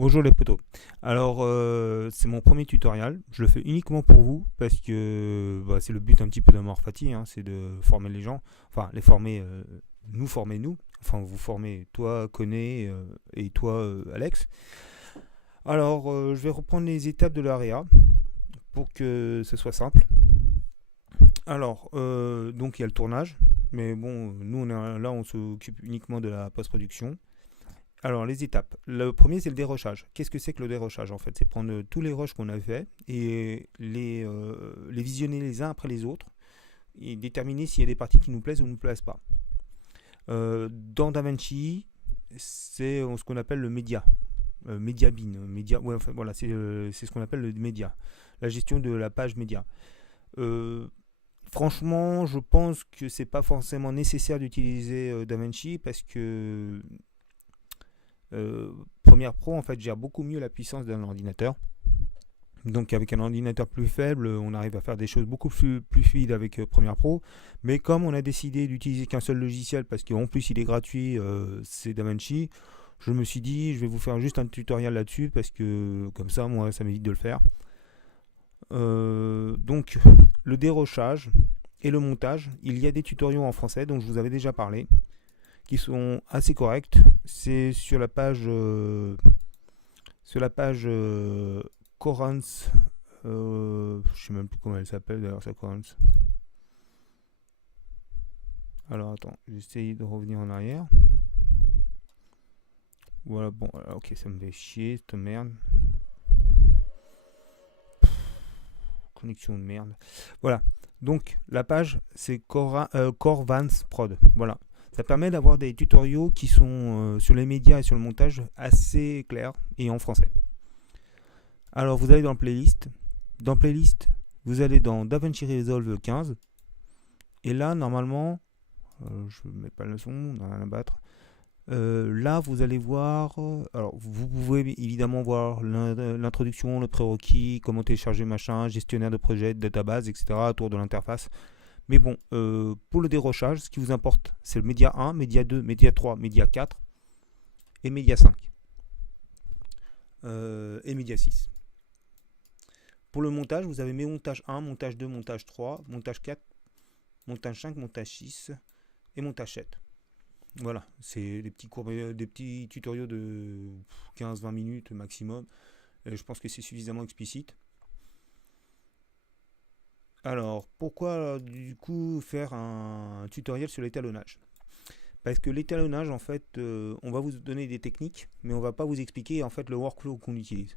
Bonjour les potos. Alors, c'est mon premier tutoriel. Je le fais uniquement pour vous parce que c'est le but un petit peu d'Amorphati, hein, c'est de former les gens, enfin les former, nous former nous, enfin vous former toi, Koné, et toi, Alex. Alors, je vais reprendre les étapes de l'AREA pour que ce soit simple. Alors, donc il y a le tournage, mais bon, nous là, on s'occupe uniquement de la post-production. Alors, les étapes. Le premier, c'est le dérochage. Qu'est-ce que c'est que le dérochage en fait? C'est prendre tous les rushs qu'on a fait et les visionner les uns après les autres et déterminer s'il y a des parties qui nous plaisent ou ne nous plaisent pas. Dans DaVinci, c'est ce qu'on appelle le média. Media bin. Ouais, enfin, voilà, c'est ce qu'on appelle le média. La gestion de la page média. Euh, Franchement, je pense que c'est pas forcément nécessaire d'utiliser DaVinci parce que Premiere Pro en fait gère beaucoup mieux la puissance d'un ordinateur. Donc avec un ordinateur plus faible, on arrive à faire des choses beaucoup plus fluides avec Premiere Pro. Mais comme on a décidé d'utiliser qu'un seul logiciel, parce qu'en plus il est gratuit, c'est DaVinci, je me suis dit je vais vous faire juste un tutoriel là-dessus, parce que comme ça, moi, ça m'évite de le faire. Donc le dérochage et le montage, il y a des tutoriaux en français dont je vous avais déjà parlé, qui sont assez corrects. C'est sur la page Corans. Je sais même plus comment elle s'appelle d'ailleurs, sa Corans. Alors attends, j'essaye de revenir en arrière. Voilà, bon, alors, ok, ça me fait chier cette merde. Connexion de merde. Voilà, donc la page c'est Corvans Prod. Voilà, ça permet d'avoir des tutoriaux qui sont sur les médias et sur le montage assez clairs et en français. Alors vous allez dans playlist. Dans playlist, vous allez dans DaVinci Resolve 15. Et là, normalement, je ne mets pas le son, on n'a rien à battre. Là, vous allez voir. Alors, vous pouvez évidemment voir l'introduction, le prérequis, comment télécharger machin, gestionnaire de projet, database, etc. autour de l'interface. Mais bon, pour le dérochage, ce qui vous importe, c'est le média 1, média 2, média 3, média 4 et média 5. Et média 6. Pour le montage, vous avez mes montage 1, montage 2, montage 3, montage 4, montage 5, montage 6 et montage 7. Voilà, c'est des petits tutoriaux de 15-20 minutes maximum. Je pense que c'est suffisamment explicite. Alors, pourquoi du coup faire un tutoriel sur l'étalonnage? Parce que l'étalonnage, en fait, on va vous donner des techniques, mais on va pas vous expliquer en fait le workflow qu'on utilise.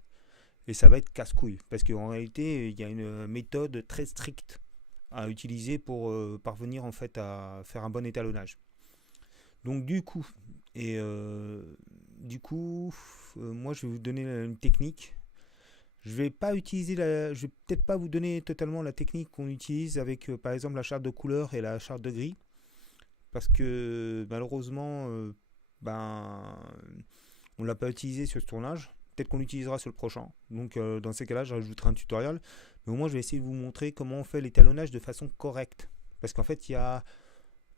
Et ça va être casse-couille, parce qu'en réalité, il y a une méthode très stricte à utiliser pour parvenir en fait à faire un bon étalonnage. Donc du coup, moi je vais vous donner une technique. Je vais pas utiliser je vais peut-être pas vous donner totalement la technique qu'on utilise avec par exemple la charte de couleur et la charte de gris, parce que malheureusement, ben, on l'a pas utilisé sur ce tournage. Peut-être qu'on l'utilisera sur le prochain. Donc dans ces cas-là, je rajouterai un tutoriel. Mais au moins, je vais essayer de vous montrer comment on fait l'étalonnage de façon correcte. Parce qu'en fait, il y a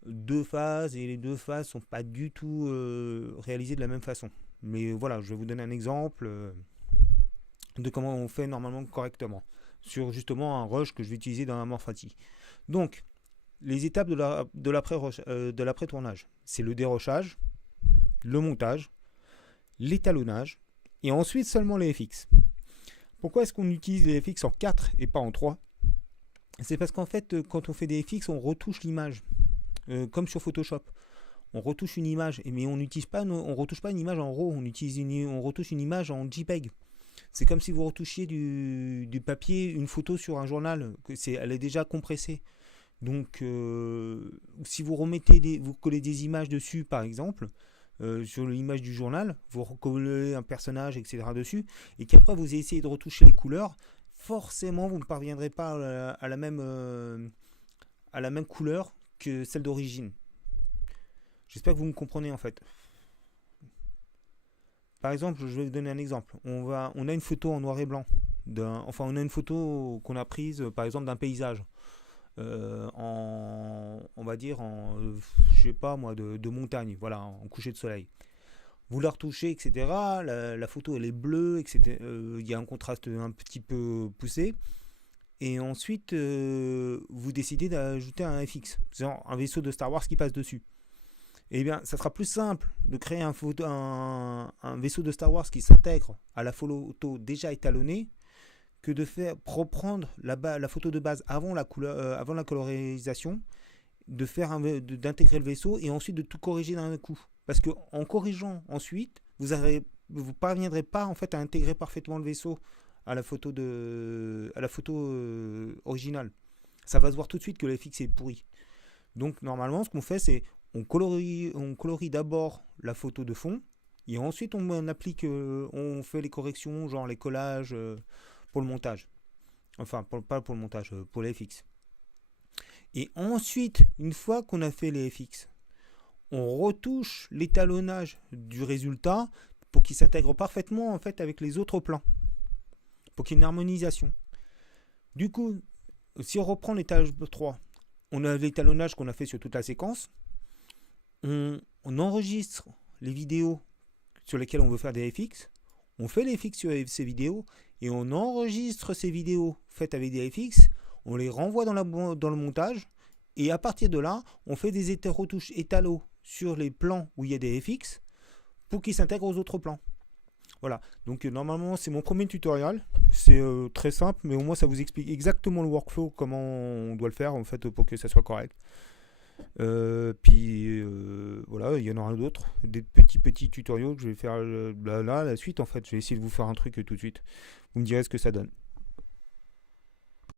deux phases et les deux phases sont pas du tout réalisées de la même façon. Mais voilà, je vais vous donner un exemple de comment on fait normalement correctement sur justement un rush que je vais utiliser dans Amorphati. Donc, les étapes de l'après-tournage, c'est le dérochage, le montage, l'étalonnage et ensuite seulement les FX. Pourquoi est-ce qu'on utilise les FX en 4 et pas en 3? C'est parce qu'en fait, quand on fait des FX, on retouche l'image. Comme sur Photoshop. On retouche une image, mais on retouche pas une image en RAW, on retouche une image en JPEG. C'est comme si vous retouchiez du papier, une photo sur un journal, elle est déjà compressée. Donc, si vous vous collez des images dessus, par exemple, sur l'image du journal, vous recollez un personnage, etc. dessus, et qu'après vous essayez de retoucher les couleurs, forcément vous ne parviendrez pas à la même couleur que celle d'origine. J'espère que vous me comprenez en fait. Par exemple, je vais vous donner un exemple. On a une photo en noir et blanc. On a une photo qu'on a prise, par exemple, d'un paysage. On va dire, je sais pas moi, de montagne, voilà, en coucher de soleil. vous la retouchez, etc. La photo elle est bleue, etc. Il y a un contraste un petit peu poussé. Et ensuite, vous décidez d'ajouter un FX, genre un vaisseau de Star Wars qui passe dessus. Eh bien, ça sera plus simple de créer un vaisseau de Star Wars qui s'intègre à la photo déjà étalonnée que de faire reprendre la photo de base avant la colorisation, d'intégrer le vaisseau et ensuite de tout corriger d'un coup. Parce que en corrigeant ensuite, vous parviendrez pas en fait à intégrer parfaitement le vaisseau à la photo originale. Ça va se voir tout de suite que le FX est pourri. Donc normalement, ce qu'on fait, c'est on colorie d'abord la photo de fond et ensuite on fait les corrections, genre les collages pour le montage. Enfin, pas pour le montage, pour les FX. Et ensuite, une fois qu'on a fait les FX, on retouche l'étalonnage du résultat pour qu'il s'intègre parfaitement en fait avec les autres plans, pour qu'il y ait une harmonisation. Du coup, si on reprend l'étage 3, on a l'étalonnage qu'on a fait sur toute la séquence, on enregistre les vidéos sur lesquelles on veut faire des FX, on fait les FX sur ces vidéos et on enregistre ces vidéos faites avec des FX, on les renvoie dans le montage et à partir de là, on fait des retouches étalos sur les plans où il y a des FX pour qu'ils s'intègrent aux autres plans. Voilà, donc normalement c'est mon premier tutoriel, c'est très simple, mais au moins ça vous explique exactement le workflow, comment on doit le faire en fait pour que ça soit correct. Puis voilà, il y en aura d'autres, des petits tutoriaux que je vais faire là, la suite en fait, je vais essayer de vous faire un truc tout de suite, vous me direz ce que ça donne.